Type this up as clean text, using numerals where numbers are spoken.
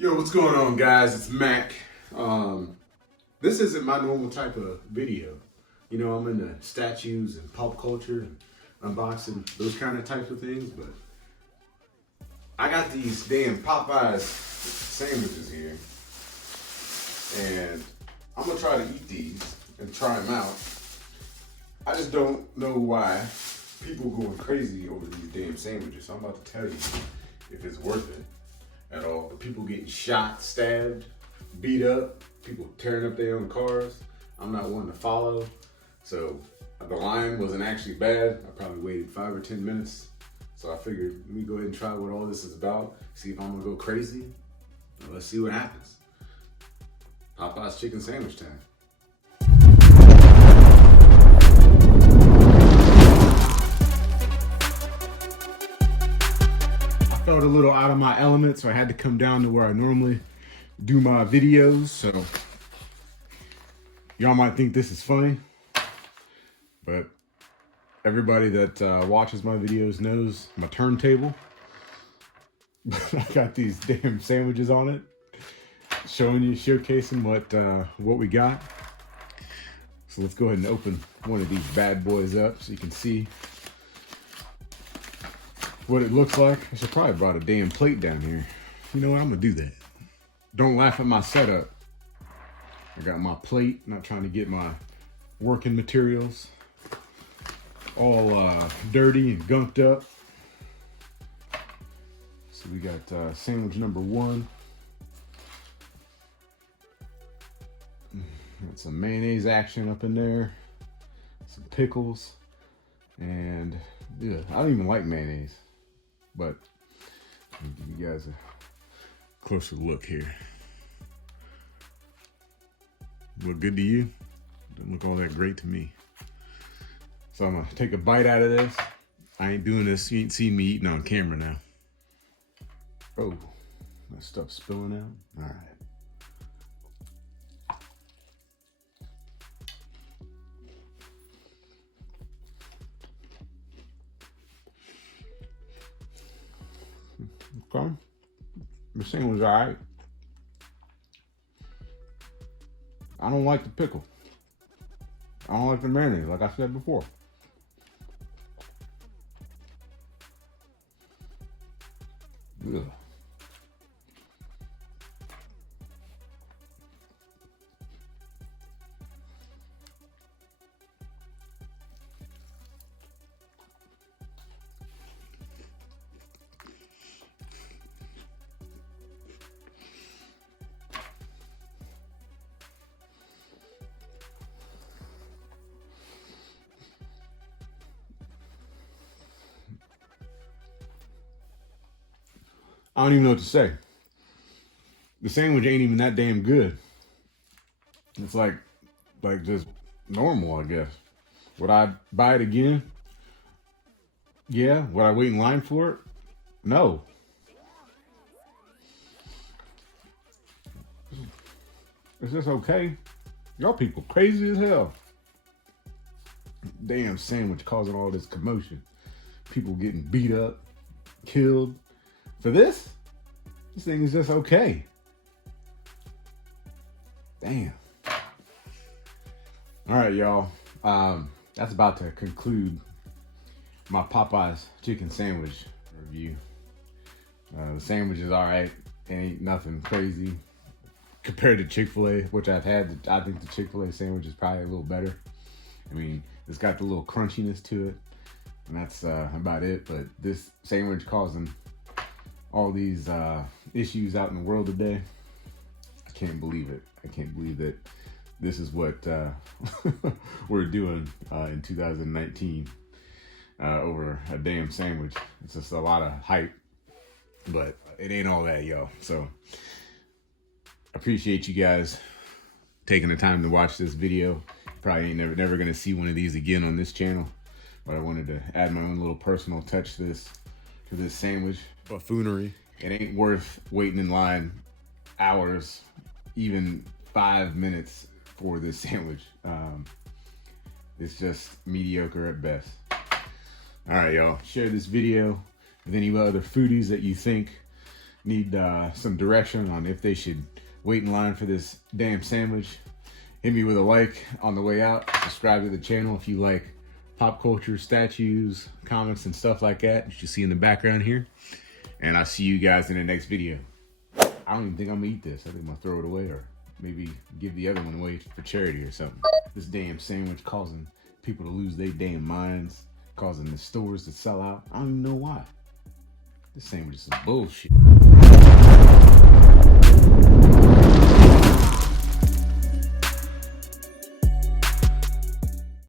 Yo, what's going on, guys? It's Mac. This isn't my normal type of video. You know, I'm into statues and pop culture and unboxing those kind of types of things, but I got these damn Popeyes sandwiches here, and I'm gonna try to eat these and try them out. I just don't know why people going crazy over these damn sandwiches. So I'm about to tell you if it's worth it at all. The people getting shot, stabbed, beat up, people tearing up their own cars. I'm not one to follow. So the line wasn't actually bad. I probably waited 5 or 10 minutes. So I figured, let me go ahead and try what all this is about. See if I'm gonna go crazy. Let's see what happens. Popeye's chicken sandwich time. I felt a little out of my element, so I had to come down to where I normally do my videos. So y'all might think this is funny, but everybody that watches my videos knows my turntable. I got these damn sandwiches on it, showcasing what we got. So let's go ahead and open one of these bad boys up so you can see what it looks like. I should probably brought a damn plate down here. You know what? I'm gonna do that. Don't laugh at my setup. I got my plate, not trying to get my working materials all dirty and gunked up. So we got sandwich number one. Got some mayonnaise action up in there, some pickles, and yeah, I don't even like mayonnaise, but I'll give you guys a closer look here. Look good to you? Doesn't look all that great to me. So I'm gonna take a bite out of this. I ain't doing this. You ain't seen me eating on camera now. Oh, that stuff's spilling out. All right. Okay. The sandwich was all right. I don't like the pickle. I don't like the mayonnaise, like I said before. Ugh. I don't even know what to say. The sandwich ain't even that damn good. It's like just normal, I guess. Would I buy it again? Yeah. Would I wait in line for it? No. It's just okay. Y'all people crazy as hell. Damn sandwich causing all this commotion. People getting beat up, killed. For this thing is just okay. Damn. All right, y'all. That's about to conclude my Popeyes chicken sandwich review. The sandwich is all right. Ain't nothing crazy compared to Chick-fil-A, which I've had. I think the Chick-fil-A sandwich is probably a little better. I mean, it's got the little crunchiness to it, and that's about it. But this sandwich causing all these issues out in the world today, I can't believe it. I can't believe that this is what we're doing in 2019 over a damn sandwich. It's just a lot of hype, but it ain't all that, y'all. So appreciate you guys taking the time to watch this video. Probably ain't never gonna see one of these again on this channel, but I wanted to add my own little personal touch to this sandwich. Buffoonery. It ain't worth waiting in line hours, even 5 minutes for this sandwich. It's just mediocre at best. All right, y'all. Share this video with any other foodies that you think need some direction on if they should wait in line for this damn sandwich, hit me with a like on the way out. Subscribe to the channel if you like pop culture, statues, comics, and stuff like that. You should see in the background here. And I'll see you guys in the next video. I don't even think I'm gonna eat this. I think I'm gonna throw it away, or maybe give the other one away for charity or something. This damn sandwich causing people to lose their damn minds, causing the stores to sell out. I don't even know why. This sandwich is some bullshit.